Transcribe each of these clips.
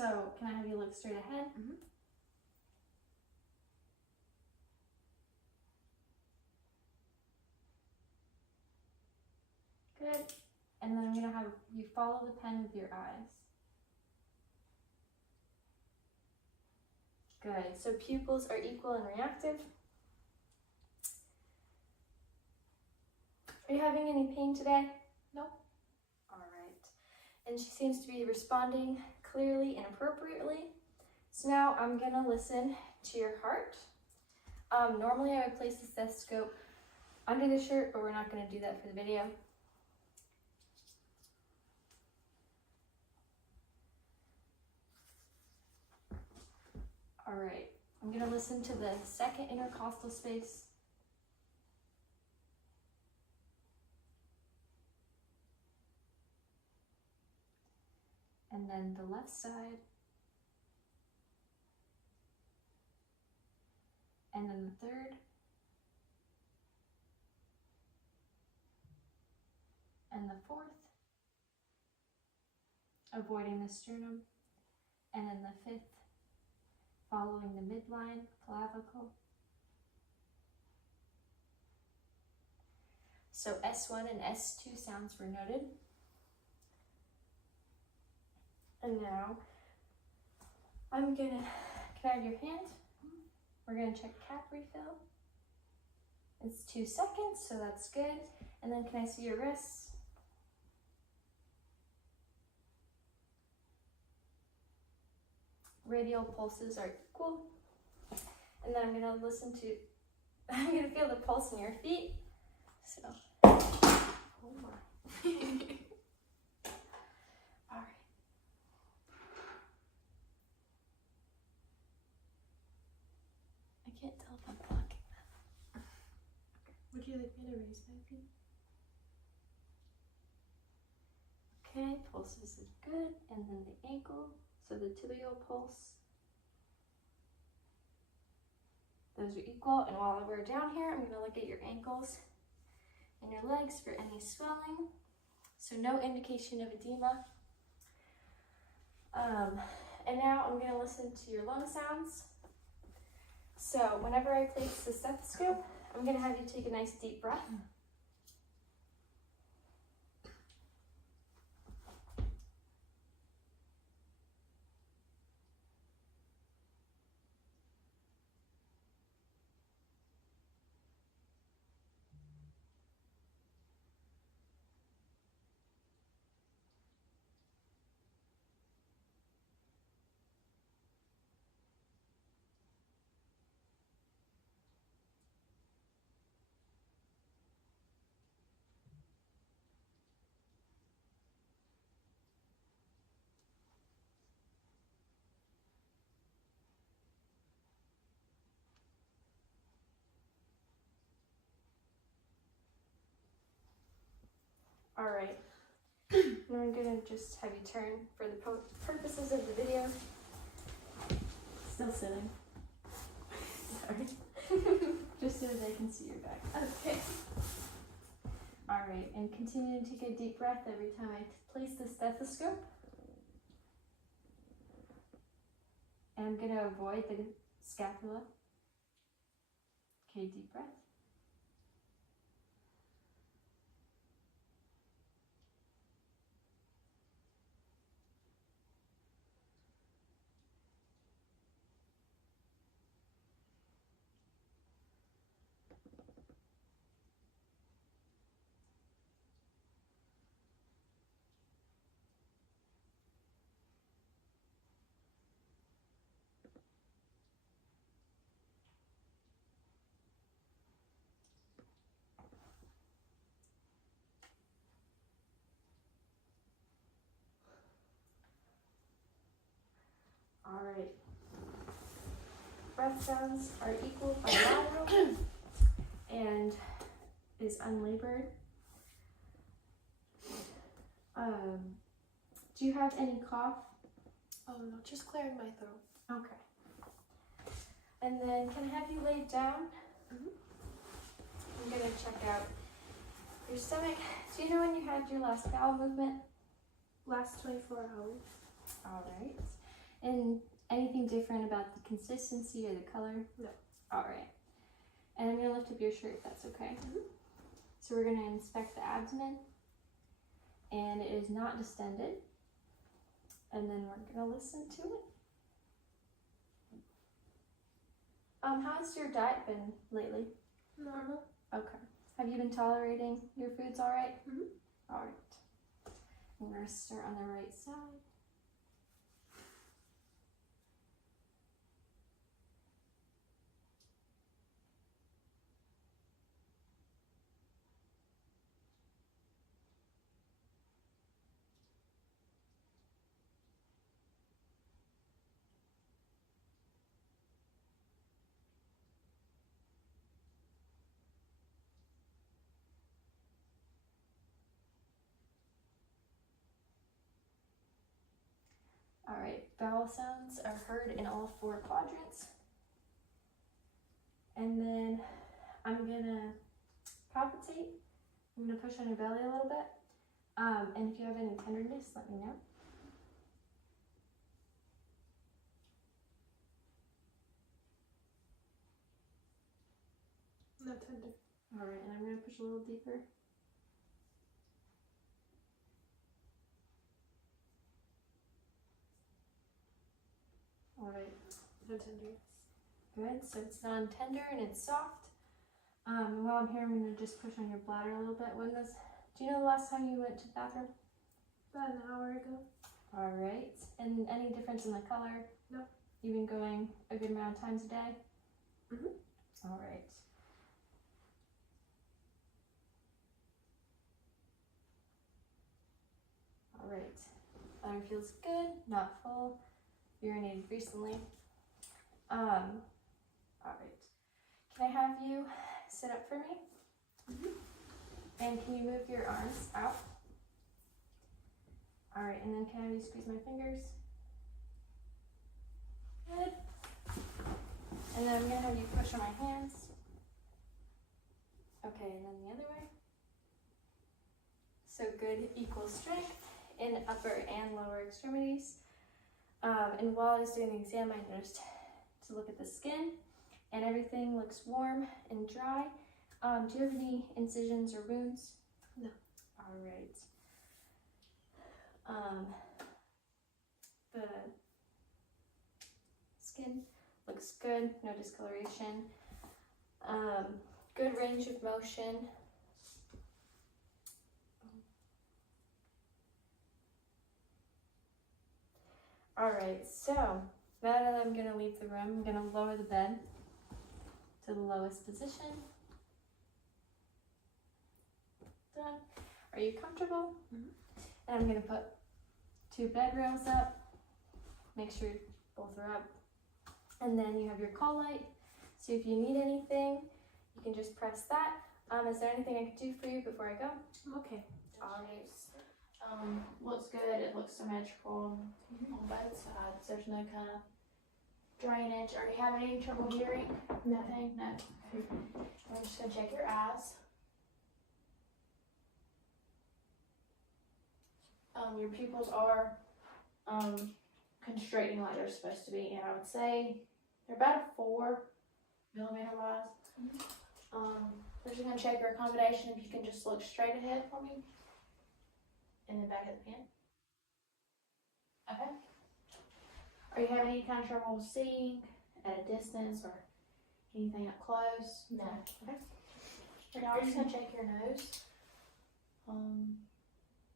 So can I have you look straight ahead? Mm-hmm. Good. And then I'm going to have you follow the pen with your eyes. Good. So pupils are equal and reactive. Are you having any pain today? No. All right. And she seems to be responding clearly and appropriately. So now I'm going to listen to your heart. Normally I would place the stethoscope under the shirt, but we're not going to do that for the video. All right, I'm going to listen to the second intercostal space. And then the left side. And then the third. And the fourth. Avoiding the sternum. And then the fifth. Following the midline, clavicle. So S1 and S2 sounds were noted. And now, can I have your hand? We're gonna check cap refill. It's 2 seconds, so that's good. And then can I see your wrists? Radial pulses are equal. And then I'm gonna I'm gonna feel the pulse in your feet. So, oh my. All right. I can't tell if I'm blocking that. Would you like me to raise my feet? Okay, pulses is good. And then the ankle. So the tibial pulse, those are equal. And while we're down here, I'm going to look at your ankles and your legs for any swelling. So no indication of edema. And now I'm going to listen to your lung sounds. So whenever I place the stethoscope, I'm going to have you take a nice deep breath. All right, now I'm gonna just have you turn for the purposes of the video. Still sitting. Sorry. Just so they can see your back. Okay. All right, and continue to take a deep breath every time I place the stethoscope. And I'm gonna avoid the scapula. Okay, deep breath. All right. Breath sounds are equal bilateral and is unlabored. Do you have any cough? Oh no, just clearing my throat. Okay. And then can I have you lay down? Mm-hmm. I'm gonna check out your stomach. Do you know when you had your last bowel movement? Last 24 hours. All right. And anything different about the consistency or the color? No. All right. And I'm gonna lift up your shirt if that's okay. So we're gonna inspect the abdomen, and it is not distended. And then we're gonna listen to it. How's your diet been lately? Normal. Okay. Have you been tolerating your foods all right? All right. I'm gonna start on the right side. All right, bowel sounds are heard in all 4 quadrants. And then I'm gonna palpitate. I'm gonna push on your belly a little bit. And if you have any tenderness, let me know. No tender. All right, and I'm gonna push a little deeper. All right. No tender. Good, so it's non-tender and it's soft. And while I'm here, I'm gonna just push on your bladder a little bit. Do you know the last time you went to the bathroom? About an hour ago. All right, and any difference in the color? No. You've been going a good amount of times a day? All right. All right, bladder feels good, not full, urinated recently. All right, can I have you sit up for me? And can you move your arms out? All right, and then can I have you squeeze my fingers? Good. And then I'm gonna have you push on my hands. Okay, and then the other way. So good equal strength in upper and lower extremities. And while I was doing the exam, I noticed to look at the skin, and everything looks warm and dry. Do you have any incisions or wounds? No. All right. The skin looks good, no discoloration. Good range of motion. All right, so now that I'm gonna leave the room, I'm gonna lower the bed to the lowest position. Done. Are you comfortable? And I'm gonna put 2 bed rails up. Make sure both are up. And then you have your call light. So if you need anything, you can just press that. Is there anything I could do for you before I go? Okay. All right. Looks good. It looks symmetrical on both sides. There's no kind of drainage. Are you having any trouble hearing? Nothing? No. Okay. I'm just gonna check your eyes. Your pupils are constricting like they're supposed to be, and I would say they're about a 4 millimeter wise. We're just gonna check your accommodation. If you can just look straight ahead for me, and then back at the pen. Okay. Are you having any kind of trouble seeing at a distance or anything up close? No. Okay. So now we're just gonna check your nose.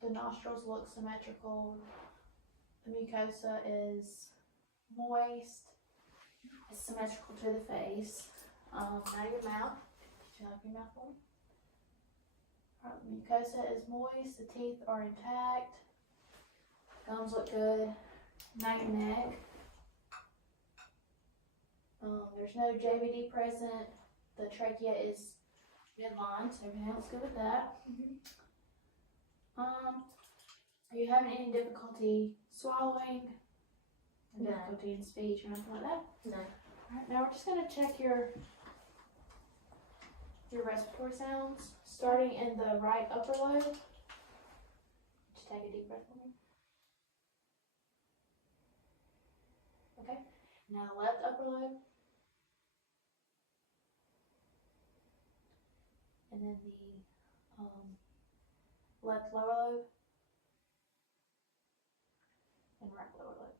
The nostrils look symmetrical. The mucosa is moist. It's symmetrical to the face. Now your mouth. Could you open your mouth for me? Alright, the mucosa is moist. The teeth are intact. Gums look good. Now your neck. There's no JVD present. The trachea is midline, so everything looks good with that. Are you having any difficulty swallowing? Or No. difficulty in speech or anything like that? No. Alright, now we're just gonna check your respiratory sounds, starting in the right upper lobe. Just take a deep breath for me. Okay. Now the left upper lobe. And then the left lower lobe. And right lower lobe.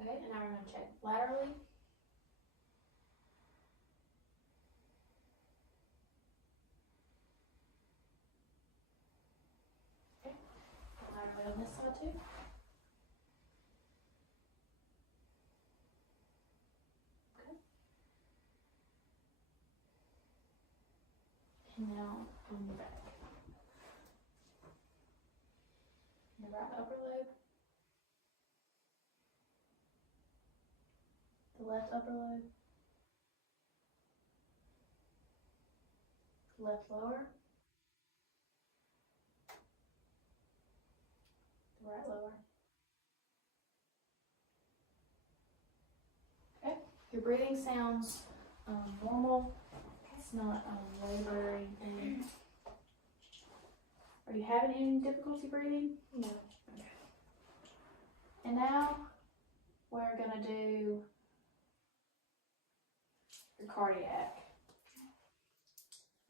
Okay, and now we're going to check laterally. Okay, laterally on this side too. Okay. And now on the back. The right upper lobe. The left upper lobe. Left lower. The right lower. Okay, your breathing sounds normal. It's not labor or anything. Are you having any difficulty breathing? No. Okay. And now we're gonna do your cardiac.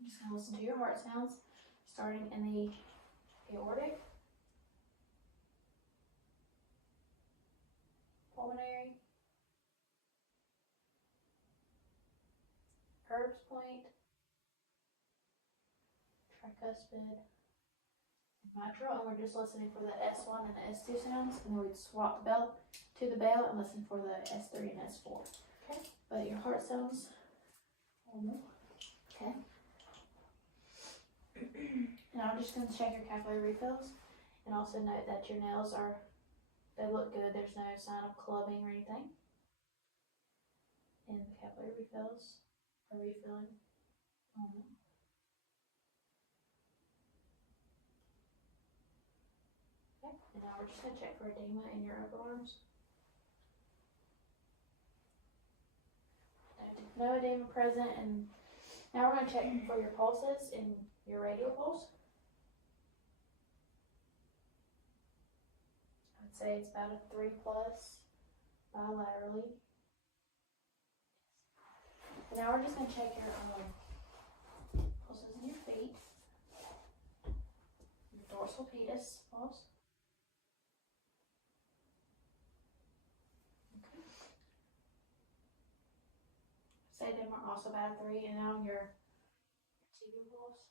I'm just gonna listen to your heart sounds, starting in the aortic, pulmonary, Herb's point, tricuspid, mitral, and we're just listening for the S1 and the S2 sounds, and then we'd swap the bell to the bell and listen for the S3 and S4. Okay, but your heart sounds normal. Okay. And I'm just going to check your capillary refills, and also note that your nails they look good. There's no sign of clubbing or anything. And the capillary refills are refilling normal. Okay, and now we're just going to check for edema in your upper arms. No edema present, and now we're going to check for your pulses and your radial pulse. I would say it's about a 3+ bilaterally. And now we're just going to check your pulses in your feet. Your dorsal pedis pulse. Okay. Say them are also about a 3, and now your tibial pulse.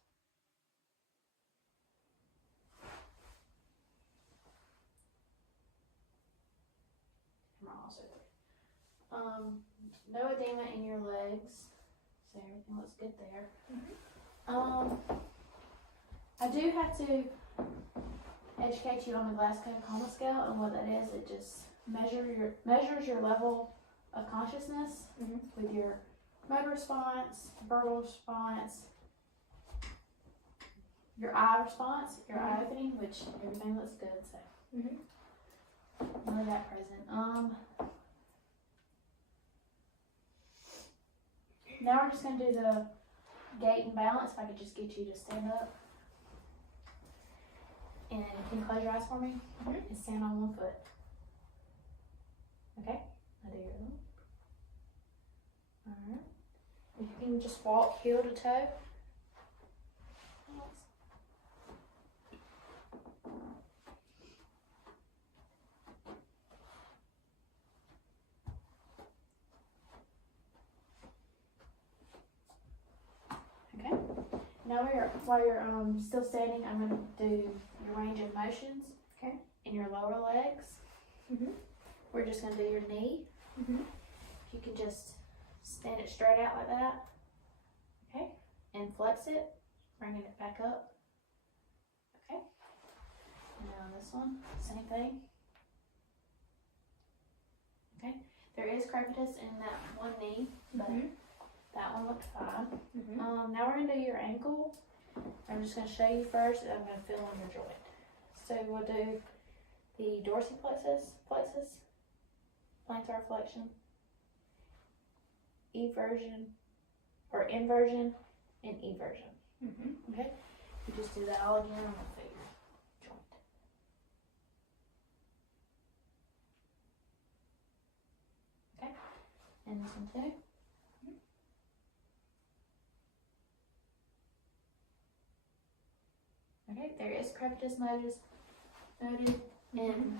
Them are also 3. No edema in your legs, so everything looks good there. I do have to educate you on the Glasgow Coma Scale, and what that is. It just measures your level of consciousness with your motor response, verbal response, your eye response, your eye opening, which everything looks good, so none of that present. Now we're just going to do the gait and balance. If I could just get you to stand up. And can you close your eyes for me? And stand on one foot. Okay? Now do your other one. Alright. If you can just walk heel to toe. Okay. Now while you're still standing, I'm going to do your range of motions. Okay. In your lower legs. We're just going to do your knee. If you can just stand it straight out like that. Okay. And flex it, bringing it back up. Okay. And now this one, same thing. Okay. There is crepitus in that one knee, but that one looked fine. Now we're going to do your ankle. I'm just going to show you first, and I'm going to fill in your joint. So we'll do the dorsiflexus, plantar flexion, eversion, or inversion, and eversion. Okay? You just do that all again on the finger joint. And this one too. Okay, there is crepitus noted in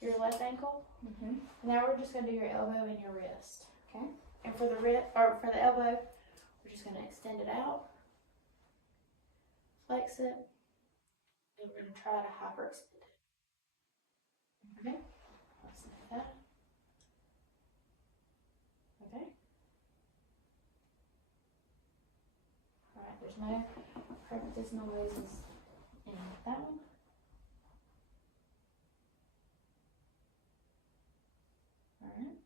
your left ankle. Now we're just gonna do your elbow and your wrist. Okay. And for the elbow, we're just gonna extend it out, flex it, and we're gonna try to hyperextend it. Okay. Let's do that. Okay. All right. There's no crepitus noises in that one. Alright.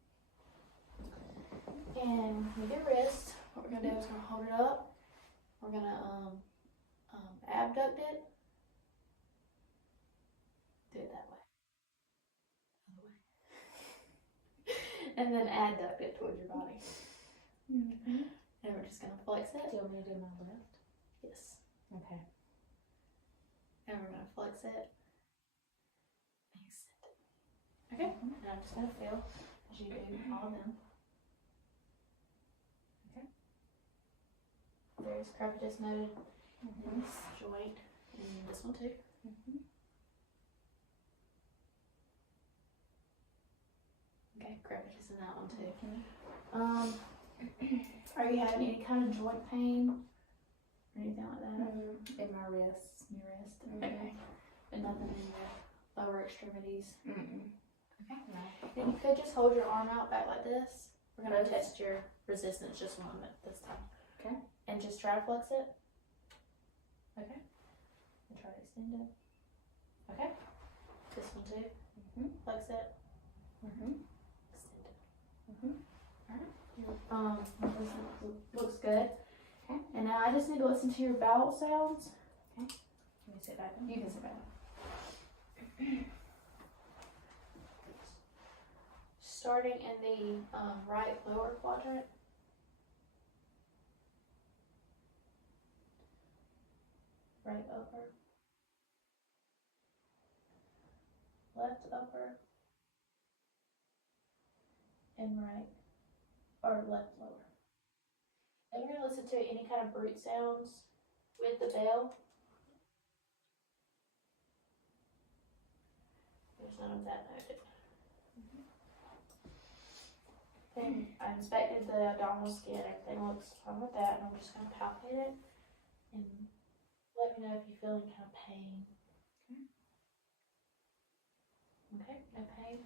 And with your wrist, what we're gonna do is we're gonna hold it up. We're gonna abduct it. Do it that way. Other way. And then adduct it towards your body. And we're just gonna flex it. Do you want me to do my left? Yes. Okay. And we're gonna flex it. And extend it. Okay. And I'm just gonna feel as you do all of them. Okay. There's crepitus noted in this joint and this one too. Okay, crepitus in that one too. Are you having any kind of joint pain or anything like that? In my wrists. Your wrist. Okay. But nothing in your lower extremities. Okay. No. Then you could just hold your arm out back like this. We're gonna test your resistance just one minute this time. Okay. And just try to flex it. Okay. And try to extend it. Okay. This one too. Flex it. Extend it. Alright. Looks good. Okay. And now I just need to listen to your bowel sounds. Okay. Let me sit back. You can sit back. Starting in the right lower quadrant. Right upper. Left upper. And right or left lower. And we're going to listen to any kind of brute sounds with the bell. There's none of that noted. Then I inspected the abdominal skin, everything looks fine with that, and I'm just going to palpate it and let me know if you feel any kind of pain. Okay, no pain.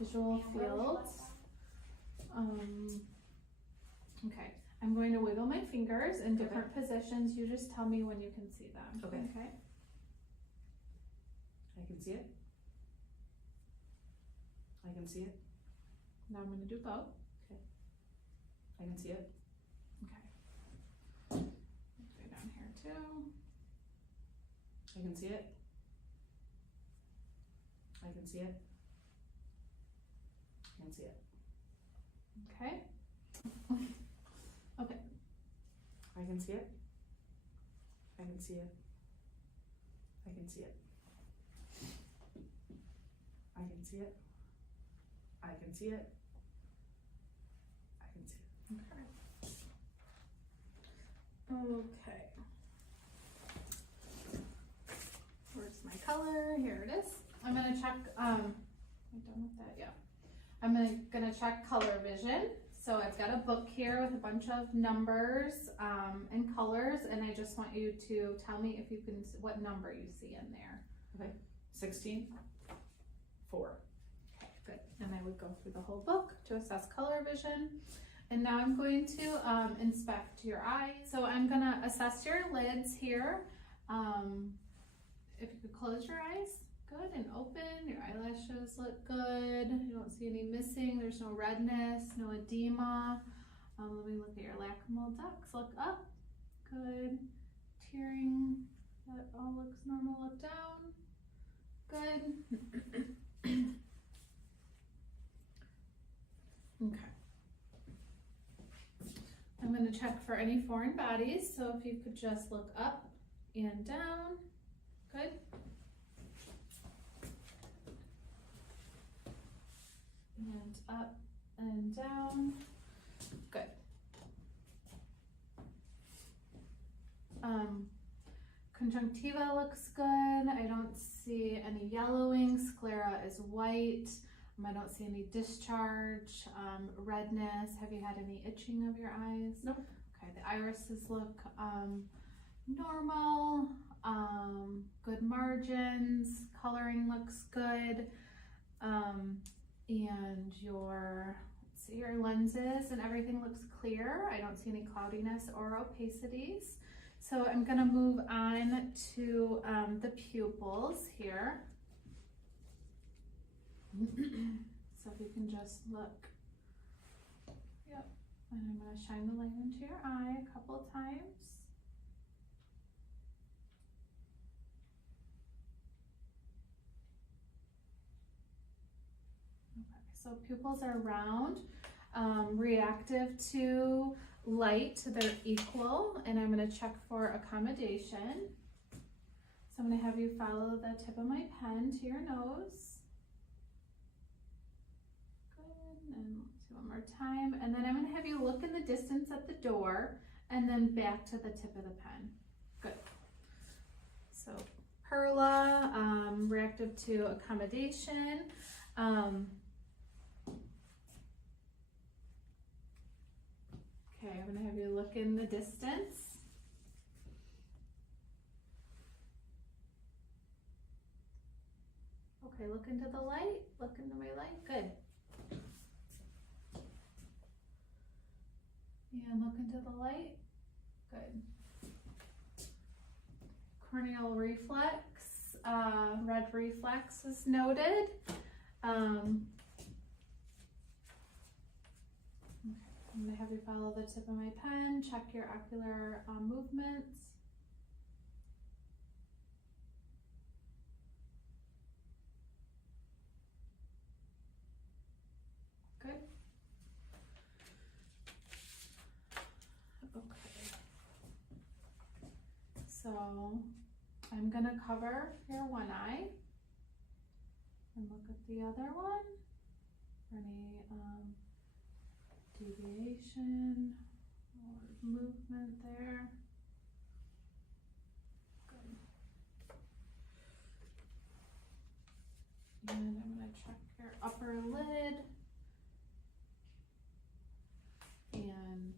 Visual fields. Okay, I'm going to wiggle my fingers in different positions. You just tell me when you can see them. Okay. Okay. I can see it. I can see it. Now I'm going to do both. I can see it. Okay. Go down here too. I can see it. I can see it. I can see it. Okay. Okay. I can see it. I can see it. I can see it. I can see it. I can see it. I can see it. Okay. Where's my color? Here it is. I'm gonna check, I'm done with that, yeah. I'm gonna check color vision. So I've got a book here with a bunch of numbers and colors, and I just want you to tell me if you can, what number you see in there. Okay. 16. 4. Okay, good. And I would go through the whole book to assess color vision. And now I'm going to inspect your eyes. So I'm gonna assess your lids here. If you could close your eyes, good, and open. Your eyelashes look good. You don't see any missing. There's no redness, no edema. Let me look at your lacrimal ducts. Look up, good. Tearing, that all looks normal. Look down, good. Okay. I'm going to check for any foreign bodies, so if you could just look up and down, good. And up and down. Good. Conjunctiva looks good. I don't see any yellowing. Sclera is white. I don't see any discharge, redness. Have you had any itching of your eyes? Nope. Okay, the irises look normal. Good margins. Coloring looks good. And your lenses and everything looks clear. I don't see any cloudiness or opacities. So I'm gonna move on to the pupils here. So if you can just look, yep, and I'm gonna shine the light into your eye a couple times. Okay, so pupils are round, reactive to light, they're equal, and I'm going to check for accommodation. So I'm going to have you follow the tip of my pen to your nose. Good, and let's do one more time. And then I'm going to have you look in the distance at the door and then back to the tip of the pen. Good. So Perla, reactive to accommodation. Okay, I'm gonna have you look in the distance. Okay, look into the light, look into my light, good. And look into the light, good. Corneal reflex, red reflex is noted. I'm going to have you follow the tip of my pen, check your ocular movements. Good. Okay. So I'm going to cover your one eye and look at the other one for any deviation or movement there. Good. And I'm going to check your upper lid and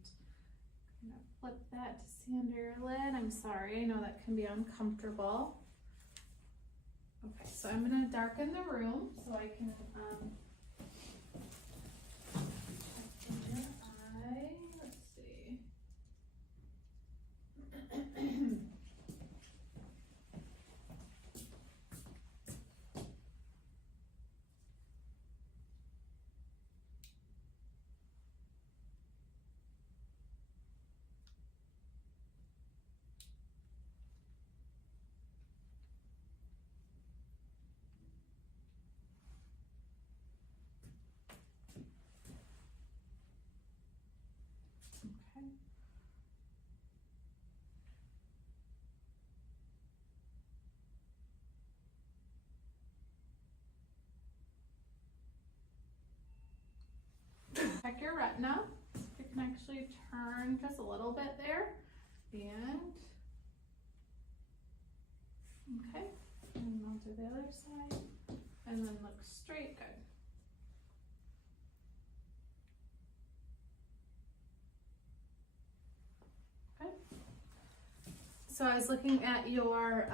kind of flip that to see under your lid. I'm sorry, I know that can be uncomfortable. Okay, so I'm going to darken the room so I can let's see. Check your retina. You can actually turn just a little bit there. And okay. And I'll do the other side. And then look straight. Good. Okay. So I was looking at your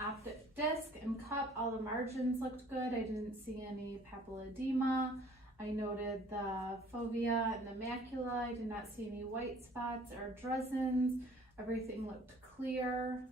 optic disc and cup. All the margins looked good. I didn't see any papilledema. I noted the fovea and the macula. I did not see any white spots or drusens. Everything looked clear.